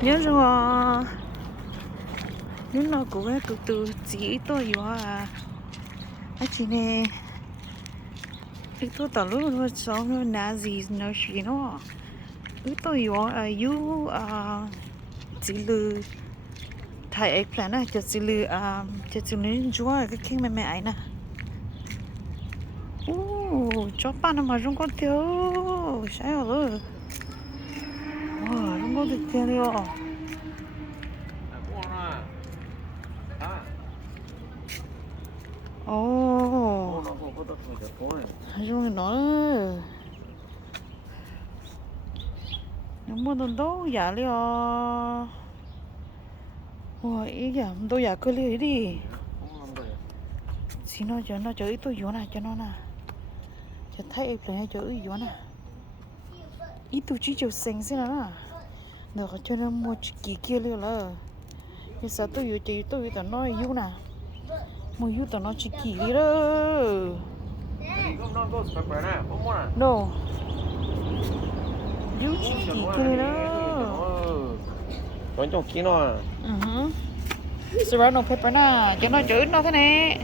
nhớ rồi nhớ nó cũng cái từ chỉ tôi yếu à chị nè ít tôi tao lúc nó xong nó ná gì nó gì nó ít tôi yếu yếu chỉ lư thay eggplant á chỉ lư chỉ lư chúa cái kinh mẹ ấy nè cho bạn nó mà không có tiêu sao rồi không có được tiền rồi rồi nó nhưng mà nó đâu giả liệu ý giả đâu giả cơ liệu đi xin nó cho ít tôi vô nè cho nó nè cho thấy em lại cho ít vô nè ít tôi chỉ cho xanh xin nè được cho nó mua chỉ kia liệu là bây giờ tôi vô chỉ tôi tao nói vô nè mua vô tao nói chỉ kỳ đi đó no vô chỉ kỳ kia đó còn trong kia nó serrano pepper nè cho nó chữ nó thế này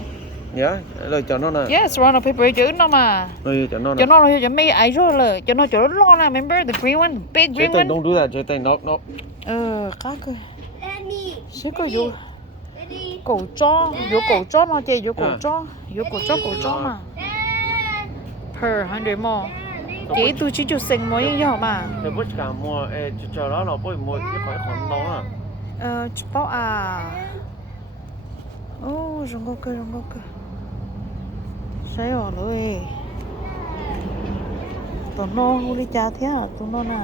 nhớ lời cho nó nè yeah serrano pepper chữ nó mà cho nó rồi cho mấy ấy rồi là cho nó chỗ lo nè remember the green one big green one don't do that chơi tay nó cá cơ xíu có vô cổ chó mà chị vô cổ chó mà per 100 more chị tôi chỉ cho sinh mỗi như vậy mà thì bữa cả mua cho đó nó bữa mua cái khỏi còn đó chụp bao rong có cơ sai rồi tụi nó đi cha thế à tụi nó nè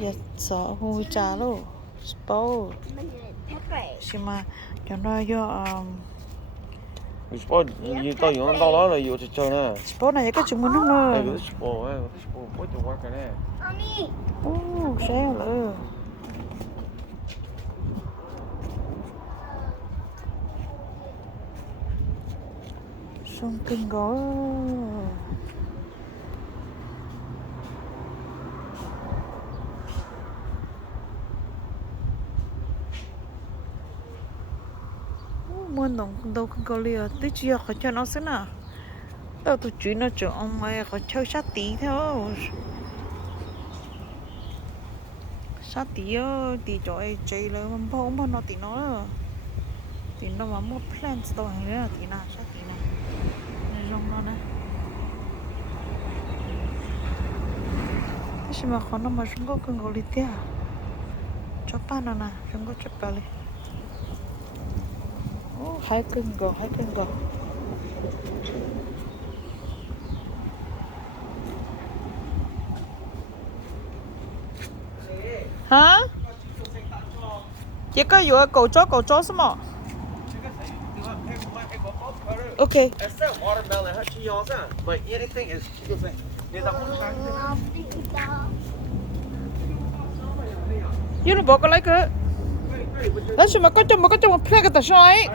giờ sợ hôi cha luôn bao xem mà cho nó vô sport như tao dùng đó là dùng cho nè sport này cái chúng mình không nữa sport có chỗ quá cái này sai rồi sông kinh gó muốn đồng đâu không có liều tới chia khỏi cho nó xí nào tao tụi chuyện nó chỗ ông ấy khỏi chơi sát tí theo sát tí tí chỗ ấy chơi là mà nó tí nó mà mua plants tao hay là tí nào sát tí nào rong nó nè thế mà khó nó mà chúng có cần gọi liệt à cho pan nó nè chúng có chụp vào đi hai cân gò hả chỉ có vừa cổ chó sao mà ok except watermelon how she yells at but anything is there's a whole you know bọc lại cơ đó mà có trong một plate cái sỏi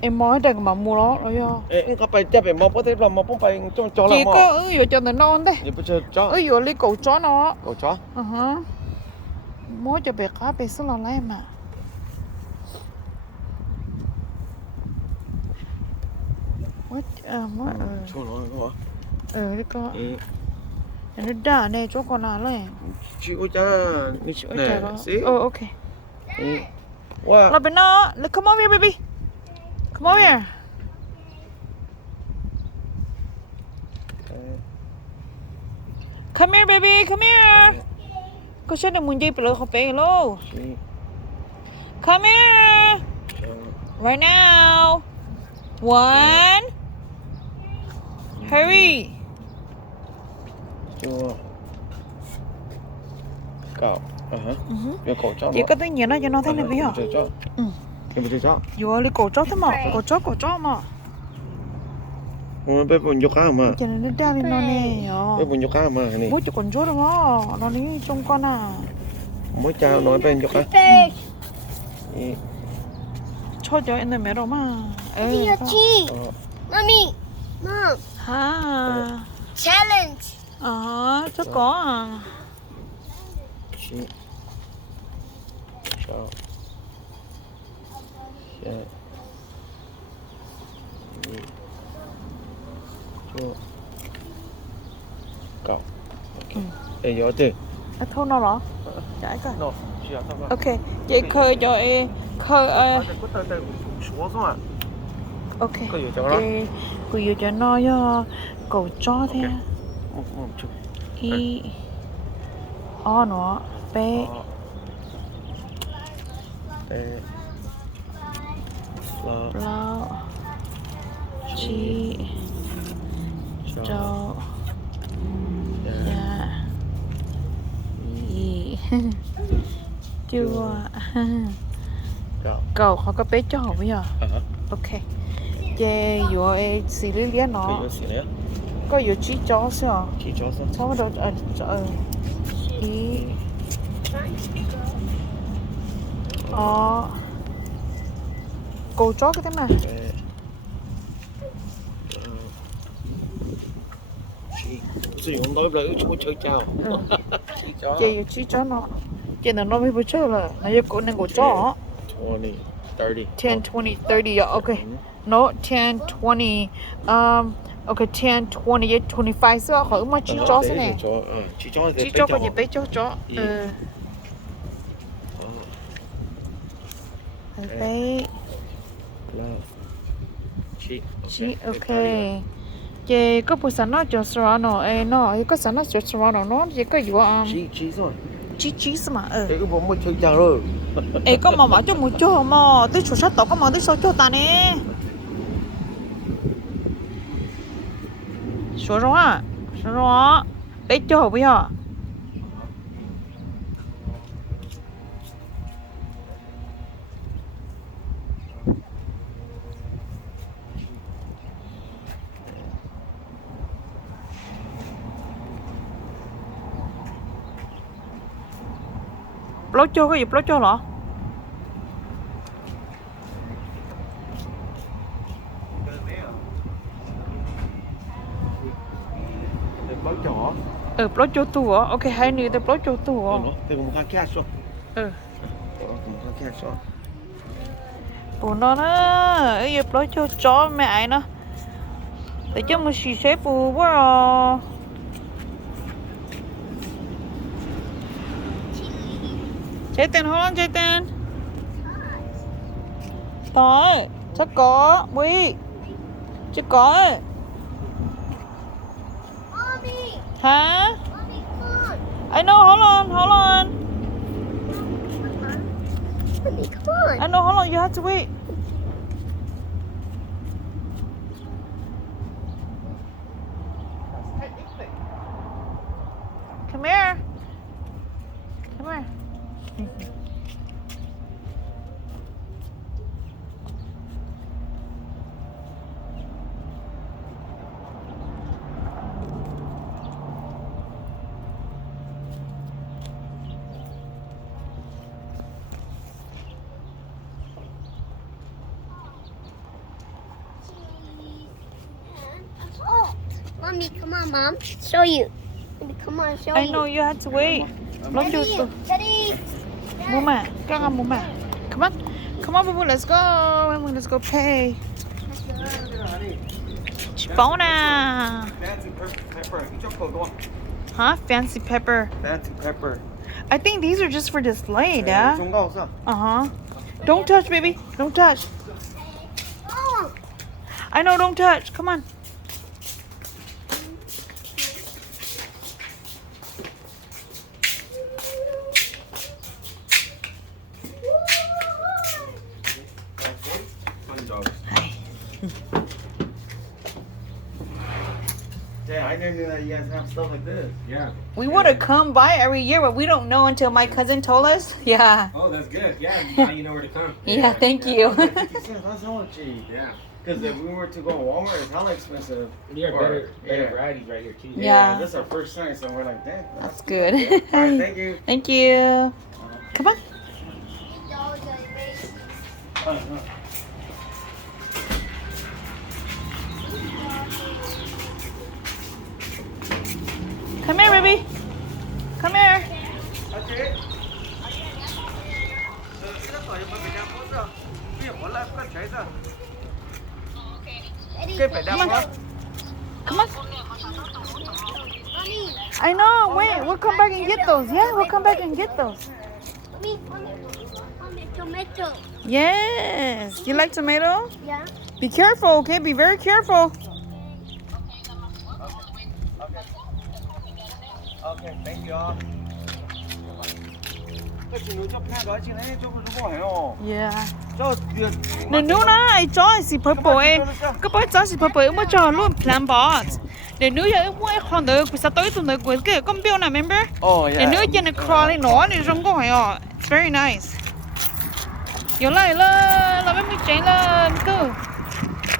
em nói rằng mà mua nó rồi do em có phải chấp em mua có thể làm mua cũng phải cho chỉ có vừa cho nó non đấy vừa lấy cổ chó nó mua cho bé cá bé số lại mà đi con nó đá này chỗ con nào này chịu cha nè ok là bên nó come over here baby come over here come here baby come here có sẽ được muốn chơi bự không phải luôn come here right now one hurry cậu chỉ có tiếng nhớ nó cho nó thế này bây giờ lấy cổ chó thế mà cổ chó mà bé bún nhóc mà cho nên nó đa lên nó nè bé bún nhóc mà này mỗi chỗ còn chó đúng không nó đi trong con à mỗi chào nói bé nhóc cho em này mẹ đâu mà Mommy, Mom. ha Challenge. chắc có à. Chị Chào Sẽ Chú Cậu Ê, gió từ thôi nó đó. Trái coi. Nó, chị ạ, tao Ok, vậy khơi cho em khơi có tao tao xuống xong à ok. Cóอยู่cho nó Vậy cứอยู่cho nó cho cầu cho thế. chút Y nó bé Tê Lo lo chi cho dạ y chưa cầu họ có bé cho bây giờ ok về vừa xử lý liền nó có vừa chỉ cho sao sao mà đâu ý cầu cho cái thế nào sử dụng nói lời chú chơi chào chị chỉ cho nó chị nó mới bớt chơi là nó yêu cầu nên cầu cho 20, 30 10 20 30 ok no 10 20 ok 10 20 25 sao khỏi mà chỉ cho thế này chỉ cho cái gì bé cho bé chị ok chị có bữa sáng nó cho sữa nó nó có sáng nó cho sữa nó chỉ có yuav chị rồi chị mà cái bộ mới chơi chào rồi có mà bảo cho một chỗ mà tôi chủ sát tao có mà tôi sao cho ta nè số rồi bé cho bây giờ lót cho cái gì lót cho hả lót cho tu hả ok hai người tôi lót cho tu hả cũng khá khá số cũng khá khá số bố nó ấy giờ lót cho chó mẹ ấy nó để cho một xí xếp bù quá à chạy tên hôn chạy tên tới chắc có quý chắc có hả I know hold on I know hold on you have to wait come here Mommy, come on, Mom. Show you. Mommy, come on, show I you. know you have to wait lót cho tu Ready? Mama, come on, boo, let's go pay. Phone à? Fancy pepper 이쪽 거 너 Huh? Fancy pepper. Fancy pepper I think these are just for display, Dad. 종가 없어 Don't touch, baby. Don't touch. Oh, I know, don't touch. Come on. Yeah, I didn't know that you guys have stuff like this. Yeah. We want to come by every year, but we don't know until my cousin told us. Yeah. Oh, that's good. Yeah, now you know where to come. Yeah, thank you. That's so cheap. Yeah. Because if we were to go to Walmart, it's hella expensive. You have better yeah. varieties right here too. Yeah. This is our first time, so we're like, damn. That's good. All right, thank you. Thank you. Come on. baby. Come here. Cái phải đeo nó. Come on. I know. Wait, we'll come back and get those. Yeah, we'll come back and get those. Mommy, tomato. Yes. You like tomato? Yeah. Be careful, okay? Be very careful. Okay, thank you. Cái chị nuôi cho pha đó chị lấy cho cô hay không? Yeah. Cho tiền. Nè nu na, ai cho si purple. Cái bữa cho si purple mới cho luôn plan bot. Nè nu giờ mua con đỡ cứ sao tới tụi nó quên cái con bill nè, remember? Oh Nè yeah. nu trên nó crawl lên nó nè trong cái à. It's very nice. Yo lại là bên mình chạy lên cơ.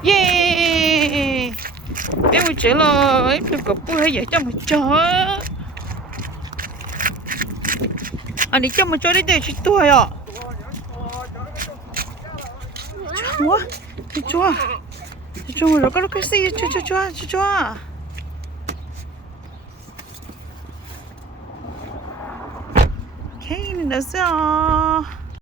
Yeah. Bên mình chạy lên, cái cặp bữa hay vậy cho mình cho. Anh đi cho mình cho đi để chị tôi à. Chúa, chúa, chúa, rồi có cái gì, chúa. Okay, nó sao?